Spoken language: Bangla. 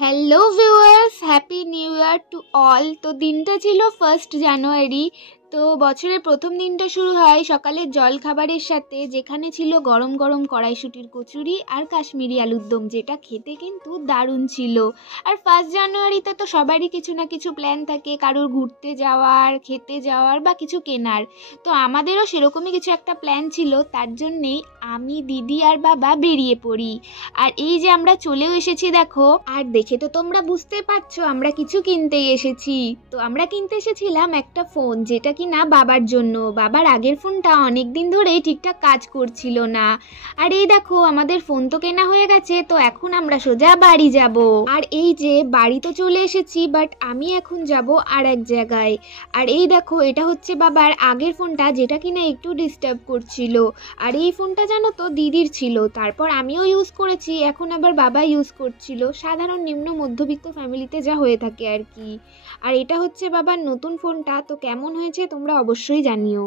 Hello viewers, happy new year to all. তো দিনটা ছিল 1 জানুয়ারি। তো বছরের প্রথম দিনটা শুরু হয় সকালের জল খাবারের সাথে, যেখানে ছিল গরম গরম কড়াইশুঁটির কচুরি আর কাশ্মীরি আলুর দম, যেটা খেতে কিন্তু দারুণ ছিল। আর 1 জানুয়ারিতে তো সবারই কিছু না কিছু প্ল্যান থাকে, কারোর ঘুরতে যাওয়ার, খেতে যাওয়ার বা কিছু কেনার। তো আমাদেরও সেরকমই কিছু একটা প্ল্যান ছিল, তার জন্যেই আমি, দিদি আর বাবা বেরিয়ে পড়ি। আর এই যে আমরা চলেও এসেছি দেখো, আর দেখে তো তোমরা বুঝতে পারছো আমরা কিছু কিনতেই এসেছি। তো আমরা কিনতে এসেছিলাম একটা ফোন, যেটা কিনা বাবার জন্য। বাবার আগের ফোনটা অনেক দিন ধরেই ঠিকঠাক কাজ করছিল না। আর এই দেখো আমাদের ফোন তো কেনা হয়ে গেছে, তো এখন আমরা সোজা বাড়ি যাব। আর এই যে বাড়ি তো চলে এসেছি, বাট আমি এখন যাব আর এক জায়গায়। আর এই দেখো এটা হচ্ছে বাবার আগের ফোনটা, যেটা কিনা একটু ডিস্টার্ব করছিল। আর এই ফোনটা জানো তো দিদির ছিল, তারপর আমিও ইউজ করেছি, এখন আবার বাবা ইউজ করছিল। সাধারণ নিম্ন মধ্যবিত্ত ফ্যামিলিতে যা হয়ে থাকে আর কি। আর এটা হচ্ছে বাবার নতুন ফোনটা, তো কেমন হয়েছে তোমরা অবশ্যই জানিও।